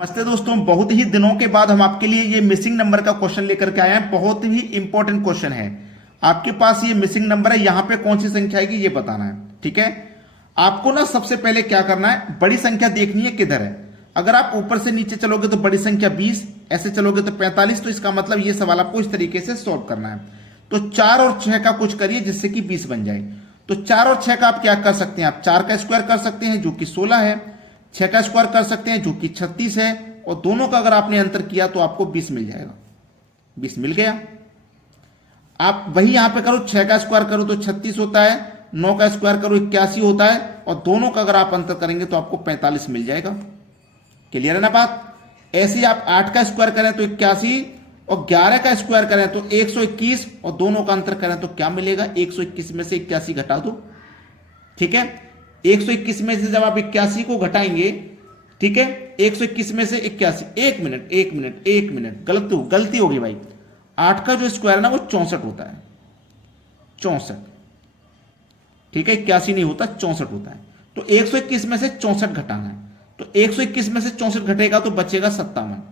नमस्ते दोस्तों, बहुत ही दिनों के बाद हम आपके लिए ये मिसिंग नंबर का क्वेश्चन लेकर के आए हैं। बहुत ही इंपॉर्टेंट क्वेश्चन है। आपके पास ये मिसिंग नंबर है, यहां पे कौन सी संख्या आएगी ये बताना है। ठीक है, आपको ना सबसे पहले क्या करना है, बड़ी संख्या देखनी है किधर है। अगर आप ऊपर से नीचे चलोगे तो बड़ी संख्या 20, ऐसे चलोगे तो 45। तो इसका मतलब ये सवाल आपको इस तरीके से सॉल्व करना है। तो 4 और 6 का कुछ करिए जिससे कि 20 बन जाए। तो 4 और 6 का आप क्या कर सकते हैं, आप 4 का स्क्वायर कर सकते हैं जो कि 16 है, 6 का स्क्वायर कर सकते हैं जो कि 36 है, और दोनों का अगर आपने अंतर किया तो आपको 20 मिल जाएगा। 20 मिल गया। आप वही यहां पे करो, 6 का स्क्वायर करो तो 36 होता है, 9 का स्क्वायर करो 81 होता है, और दोनों का अगर आप अंतर करेंगे तो आपको 45 मिल जाएगा। क्लियर है ना बात। ऐसे ही आप 8 का स्क्वायर करें तो 81, और 11 का स्क्वायर करें तो 121, और दोनों का अंतर करें तो क्या मिलेगा, 121 में से 81 घटा दो। ठीक है, 121 में से जब आप 81 को घटाएंगे, ठीक है, 121 में से 81, एक मिनट गलती होगी भाई। 8 का जो स्क्वायर है ना वो 64 होता है, 64। ठीक है, 81 नहीं होता, 64 होता है। तो 121 में से 64 घटाना है। तो 121 में से 64 घटेगा तो बचेगा 57,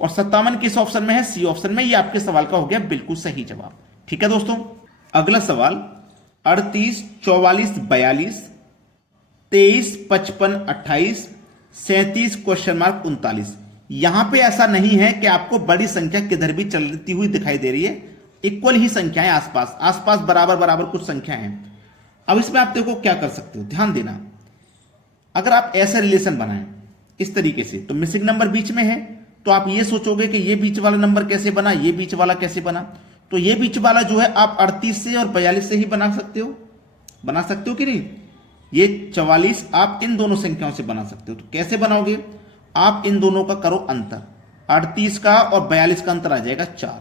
और 57 किस ऑप्शन में है, सी ऑप्शन में। ये आपके सवाल का हो गया बिल्कुल सही जवाब। ठीक है दोस्तों, अगला सवाल 38, 44, 42, 23, 55, 28, 37 क्वेश्चन मार्क 39। यहां पे ऐसा नहीं है कि आपको बड़ी संख्या किधर भी चलती हुई दिखाई दे रही है, इक्वल ही संख्याएं आसपास आसपास बराबर बराबर कुछ संख्याएं हैं। अब इसमें आप देखो क्या कर सकते हो, ध्यान देना। अगर आप ऐसा रिलेशन बनाएं इस तरीके से, तो मिसिंग नंबर बीच में है, तो आप ये सोचोगे कि ये बीच वाला नंबर कैसे बना, ये बीच वाला कैसे बना। तो ये बीच वाला जो है आप 38 से और 42 से ही बना सकते हो कि नहीं। ये 44 आप इन दोनों संख्याओं से बना सकते हो। तो कैसे बनाओगे, आप इन दोनों का करो अंतर, 38 का और 42 का अंतर आ जाएगा 4।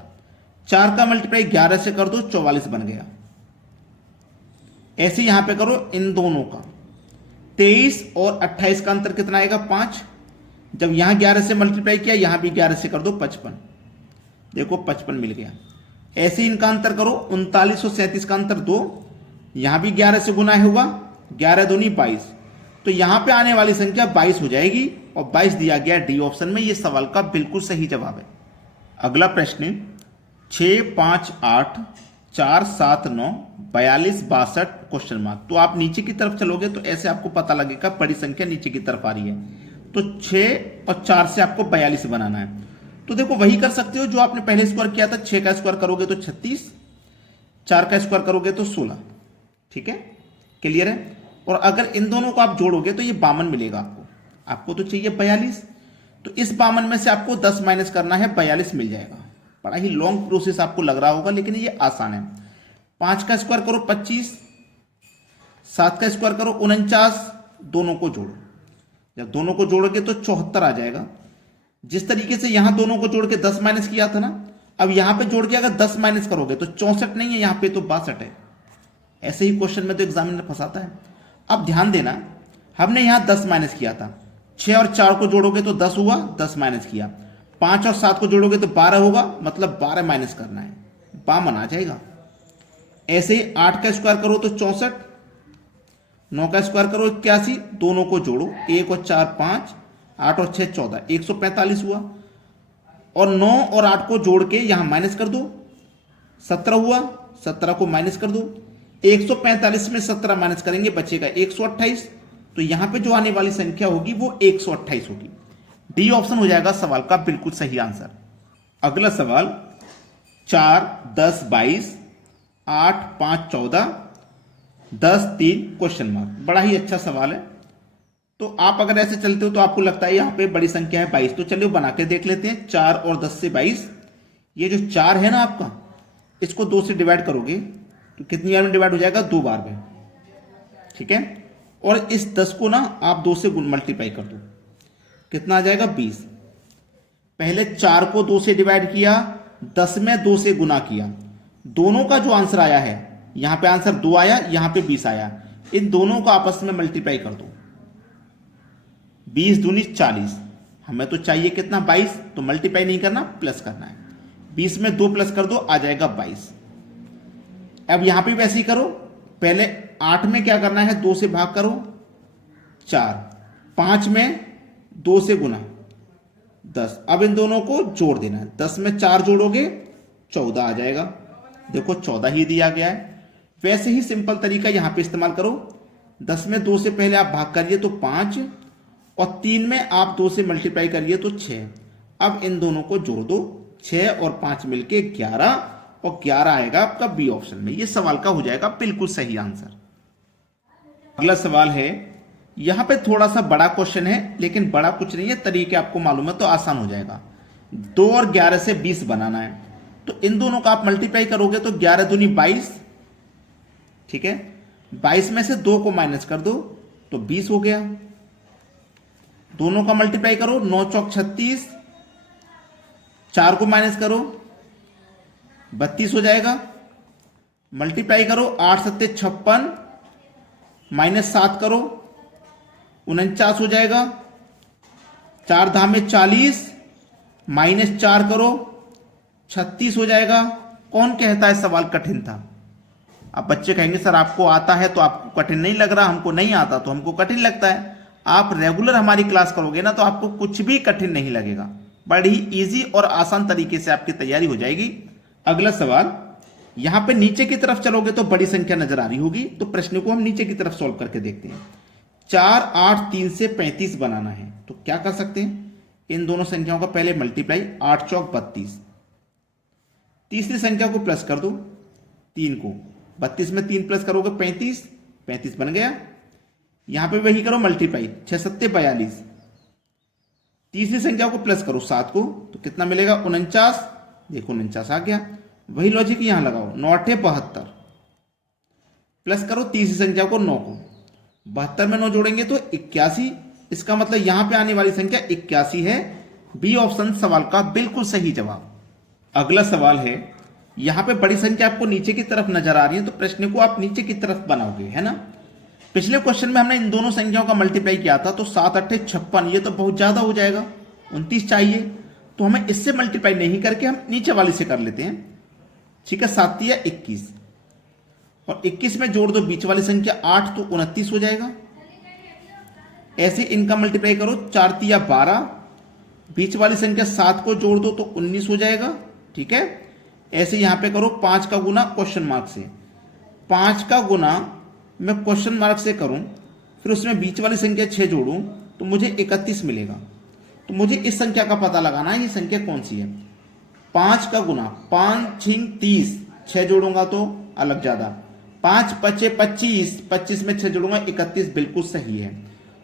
4 का मल्टीप्लाई 11 से कर दो, 44 बन गया। ऐसे यहां पे करो इन दोनों का, 23 और 28 का अंतर कितना आएगा, 5। जब यहां 11 से मल्टीप्लाई किया, यहां भी 11 से कर दो, 55। देखो 55 मिल गया। ऐसे इनका अंतर करो, 39 और 37 का अंतर 2, यहां भी 11 से गुना हुआ, 11 दूनी 22। तो यहां पे आने वाली संख्या 22 हो जाएगी, और 22 दिया गया डी ऑप्शन में। ये सवाल का बिल्कुल सही जवाब है। अगला प्रश्न 6, 5, 8, 4, 7, 9, 42, 62 क्वेश्चन मार्क। तो आप नीचे की तरफ चलोगे तो ऐसे आपको पता लगेगा बड़ी संख्या नीचे की तरफ आ रही है। तो 6 और 4 से आपको 42 बनाना है। तो देखो वही कर सकते हो जो आपने पहले स्क्वायर किया था। 6 का स्क्वायर करोगे तो 36, 4 का स्क्वायर करोगे तो 16। ठीक है, क्लियर है। और अगर इन दोनों को आप जोड़ोगे तो ये 52 मिलेगा आपको तो चाहिए 42। तो इस 52 में से आपको 10 माइनस करना है, 42 मिल जाएगा। बड़ा ही लॉन्ग प्रोसेस आपको लग रहा होगा, लेकिन ये आसान है। 5 का स्क्वायर करो 25, 7 का स्क्वायर करो 49, दोनों को जोड़ो। जब दोनों को जोड़ोगे तो 74 आ जाएगा। जिस तरीके से यहां दोनों को जोड़ के 10 माइनस किया था ना, अब यहां पे जोड़ के अगर 10 माइनस करोगे तो 64 नहीं है, यहां पे तो 62 है। ऐसे ही क्वेश्चन में तो एग्जामिनर फंसाता है। अब ध्यान देना, हमने यहां 10 माइनस किया था, 6 और 4 को जोड़ोगे तो 10 हुआ, 10 माइनस किया। 5 और 7 को जोड़ोगे तो 12 होगा, मतलब 12 माइनस करना है, 52 आ जाएगा। ऐसे ही 8 का स्क्वायर करो तो 64, 9 का स्क्वायर करो 81, दोनों को जोड़ो, 1 और 4 5, 8 और 6 14, 145 हुआ। और 9 और 8 को जोड़ के यहां माइनस कर दो, 17 हुआ, 17 को माइनस कर दो। 145 में 17 माइनस करेंगे बचेगा 128। तो यहां पे जो आने वाली संख्या होगी वो 128 होगी। डी ऑप्शन हो जाएगा सवाल का बिल्कुल सही आंसर। अगला सवाल 4, 10, 22, 8, 5, 14, 10, 3 क्वेश्चन मार्क। बड़ा ही अच्छा सवाल है। तो आप अगर ऐसे चलते हो तो आपको लगता है यहां पे बड़ी संख्या है 22। तो चलिए बना के देख लेते हैं। 4 और 10 से 22, ये जो 4 है ना आपका, इसको 2 से डिवाइड करोगे तो कितनी बार में डिवाइड हो जाएगा, 2 बार में। ठीक है, और इस 10 को ना आप 2 से मल्टीप्लाई कर दो, कितना आ जाएगा 20। पहले 4 को 2 से डिवाइड किया, 10 में 2 से गुना किया, दोनों का जो आंसर आया है, यहां पे आंसर 2 आया, यहां पे 20 आया। इन दोनों को आपस में मल्टीप्लाई कर दो, 20 दूनी 40। हमें तो चाहिए कितना, 22। तो मल्टीप्लाई नहीं करना, प्लस करना है। 20 में 2 प्लस कर दो, आ जाएगा 22। अब यहां पे वैसे ही करो, पहले 8 में क्या करना है, 2 से भाग करो, 4, 5 में 2 से गुना, 10। अब इन दोनों को जोड़ देना है। 10 में 4 जोड़ोगे 14 आ जाएगा। देखो 14 ही दिया गया है। वैसे ही सिंपल तरीका यहां पे इस्तेमाल करो। 10 में 2 से पहले आप भाग करिए तो 5 और 3 में आप 2 से मल्टीप्लाई करिए तो 6। अब इन दोनों को जोड़ दो, 6 और 5 मिलके 11 और 11 आएगा आपका बी ऑप्शन में। ये सवाल का हो जाएगा बिल्कुल सही आंसर। अगला सवाल है, यहां पे थोड़ा सा बड़ा क्वेश्चन है, लेकिन बड़ा कुछ नहीं है, तरीके आपको मालूम है तो आसान हो जाएगा। 2 और 11 से 20 बनाना है, तो इन दोनों का आप मल्टीप्लाई करोगे तो 11 दूनी 22, ठीक है। 22 में से 2 को माइनस कर दो तो 20 हो गया। दोनों का मल्टीप्लाई करो, 9 चौक 36, 4 को माइनस करो 32 हो जाएगा। मल्टीप्लाई करो, 8 सत्ते 56, माइनस 7 करो 49 हो जाएगा। 4 धाम में 40, माइनस 4 करो 36 हो जाएगा। कौन कहता है सवाल कठिन था? अब बच्चे कहेंगे सर आपको आता है तो आपको कठिन नहीं लग रहा, हमको नहीं आता तो हमको कठिन लगता है। आप रेगुलर हमारी क्लास करोगे ना तो आपको कुछ भी कठिन नहीं लगेगा, बड़ी इजी और आसान तरीके से आपकी तैयारी हो जाएगी। अगला सवाल, यहां पे नीचे की तरफ चलोगे तो बड़ी संख्या नजर आ रही होगी, तो प्रश्न को हम नीचे की तरफ सॉल्व करके देखते हैं। 4, 8, 3 से 35 बनाना है, तो क्या कर सकते हैं? इन दोनों संख्याओं का पहले मल्टीप्लाई, 8 चौक 32। तीसरी संख्या को प्लस कर दो, 3 को 32 में 3 प्लस करोगे 35, 35 बन गया। यहां पे वही करो मल्टीप्लाई, 6 सत्ते 42। तीसरी संख्या को प्लस करो 7 को, तो कितना मिलेगा? 49। देखो 49 आ गया। वही लॉजिक यहां लगाओ, 9 8 72 प्लस करो तीसरी संख्या को 9 को, 72 में 9 जोड़ेंगे तो 81। इसका मतलब यहां पे आने वाली संख्या 81 है। बी ऑप्शन सवाल का बिल्कुल सही जवाब। अगला सवाल है, यहां पे बड़ी संख्या आपको नीचे की तरफ नजर आ रही है, तो प्रश्न को आप नीचे की तरफ बनाओगे, है ना। पिछले क्वेश्चन में हमने इन दोनों संख्याओं का मल्टीप्लाई किया था, तो 7 8 56, ये तो बहुत ज्यादा हो जाएगा, 29 चाहिए। तो हमें इससे मल्टीप्लाई नहीं करके हम नीचे वाली से कर लेते हैं, ठीक है। 7 या 21 और 21 में जोड़ दो बीच वाली संख्या 8, तो 29 हो जाएगा। ऐसे इनका मल्टीप्लाई करो, 4 या 12, बीच वाली संख्या 7 को जोड़ दो तो 19 हो जाएगा, ठीक है। ऐसे यहां पे करो 5 का गुना क्वेश्चन मार्क से, 5 का गुना मैं क्वेश्चन मार्क से करूं, फिर उसमें बीच वाली संख्या 6 जोड़ूं तो मुझे 31 मिलेगा। तो मुझे इस संख्या का पता लगाना है, ये संख्या कौन सी है। 5 का गुना, 5 6 30, 6 जोड़ूंगा तो अलग ज्यादा, 5 5 25, 25 में 6 जोड़ूंगा 31, बिल्कुल सही है।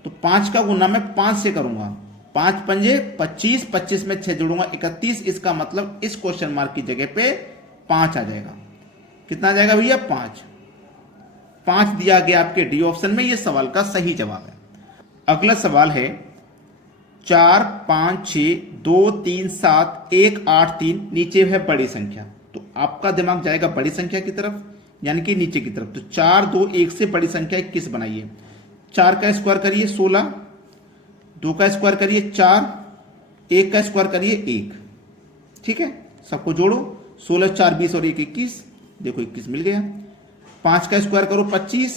तो 5 का गुना मैं 5 से करूंगा, 5 पंजे 25, 25 में 6 जोड़ूंगा 31। इसका मतलब इस क्वेश्चन मार्क की जगह पे 5 आ जाएगा। कितना आ जाएगा भैया? 5 दिया गया आपके डी ऑप्शन में, यह सवाल का सही जवाब है। अगला सवाल है, 4 5 6 2 3 7 1 8 3, नीचे है बड़ी संख्या, तो आपका दिमाग जाएगा बड़ी संख्या की तरफ, यानी कि नीचे की तरफ। तो 4 2 1 से बड़ी संख्या 21 बनाइए। 4 का स्क्वायर करिए 16, 2 का स्क्वायर करिए 4, 1 का स्क्वायर करिए 1, ठीक है। सबको जोड़ो, 16 4 20 और 1 21, देखो 21 मिल गया। 5 का स्क्वायर करो 25,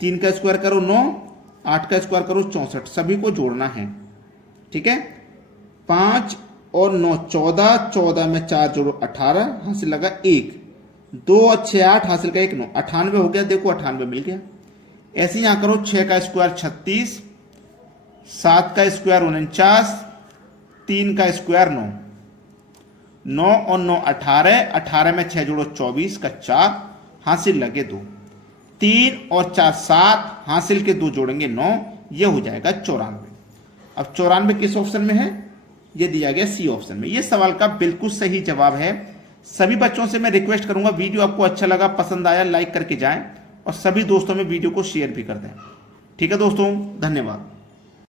3 का स्क्वायर करो 9, 8 का स्क्वायर करो 64, सभी को जोड़ना है, ठीक है। 5 और 9 14, 14 में 4 जोड़ो 18, हासिल लगा 1, 2 और 6 8, हासिल का 1 9, 98 हो गया। देखो 98 मिल गया। ऐसे यहां करो, 6 का स्क्वायर 36, 7 का स्क्वायर 49, 3 का स्क्वायर 9, 9 और 9 18, 18 में 6 जोड़ो 24 का 4, हासिल लगे 2, 3 और 4 7, हासिल के 2 जोड़ेंगे 9, ये हो जाएगा 94। अब 94 किस ऑप्शन में है? ये दिया गया सी ऑप्शन में। ये सवाल का बिल्कुल सही जवाब है। सभी बच्चों से मैं रिक्वेस्ट करूंगा, वीडियो आपको अच्छा लगा, पसंद आया, लाइक करके जाएं और सभी दोस्तों में वीडियो को शेयर भी कर दें, ठीक है दोस्तों। धन्यवाद।